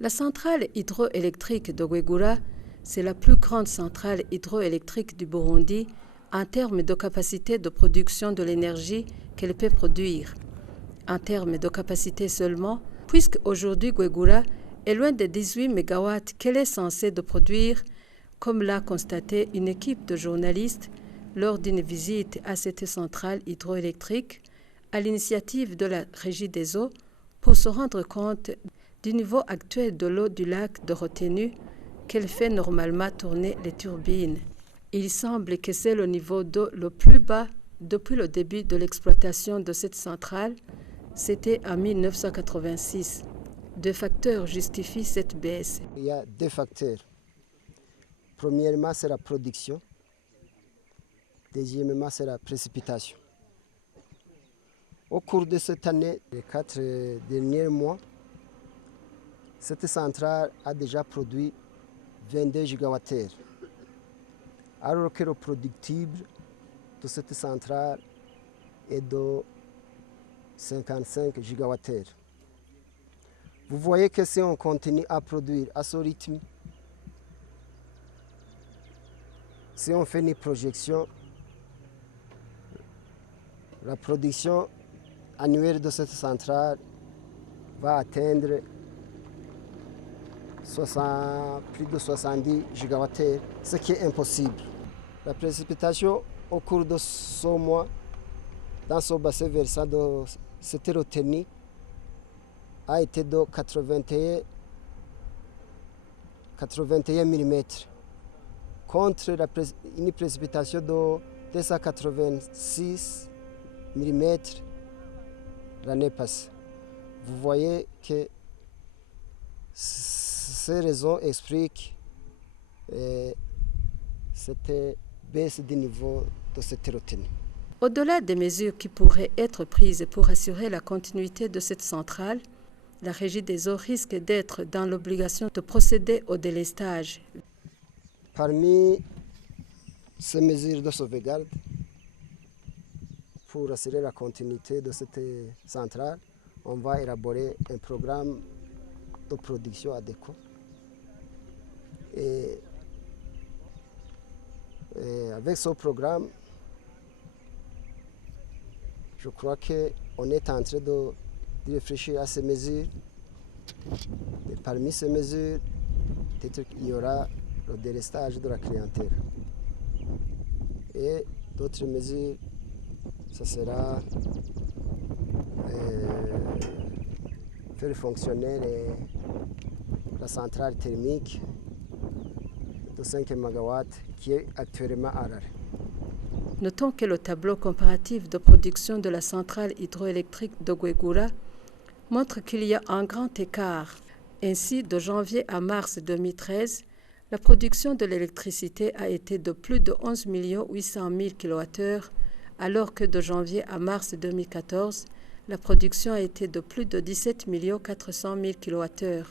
La centrale hydroélectrique de Guegura, c'est la plus grande centrale hydroélectrique du Burundi en termes de capacité de production de l'énergie qu'elle peut produire. En termes de capacité seulement, puisque aujourd'hui Guegura est loin des 18 MW qu'elle est censée de produire, comme l'a constaté une équipe de journalistes lors d'une visite à cette centrale hydroélectrique à l'initiative de la Régie des eaux pour se rendre compte du niveau actuel de l'eau du lac de retenue qu'elle fait normalement tourner les turbines. Il semble que c'est le niveau d'eau le plus bas depuis le début de l'exploitation de cette centrale. C'était en 1986. Deux facteurs justifient cette baisse. Il y a deux facteurs. Premièrement, c'est la production. Deuxièmement, c'est la précipitation. Au cours de cette année, les 4 derniers mois, cette centrale a déjà produit 22 gigawattheures, alors que le productible de cette centrale est de 55 gigawattheures. Vous voyez que si on continue à produire à ce rythme, si on fait une projection, la production annuelle de cette centrale va atteindre plus de 70 gigawattheures, ce qui est impossible. La précipitation au cours de ce mois, dans ce bassin versant de cette retenue, a été de 81 mm, contre une précipitation de 286 mm l'année passée. Vous voyez que ces raisons expliquent cette baisse du niveau de cette retenue. Au-delà des mesures qui pourraient être prises pour assurer la continuité de cette centrale, la Régie des eaux risque d'être dans l'obligation de procéder au délestage. Parmi ces mesures de sauvegarde, pour assurer la continuité de cette centrale, on va élaborer un programme de production adéquat. Et avec ce programme, je crois qu'on est en train de réfléchir à ces mesures. Et parmi ces mesures, peut-être qu'il y aura le délestage de la clientèle. Et d'autres mesures, ce sera faire fonctionner la centrale thermique de 5 MW qui est actuellement à l'arrêt. Notons que le tableau comparatif de production de la centrale hydroélectrique de Guegura montre qu'il y a un grand écart. Ainsi, de janvier à mars 2013, la production de l'électricité a été de plus de 11 800 000 kWh, alors que de janvier à mars 2014, la production a été de plus de 17 400 000 kWh.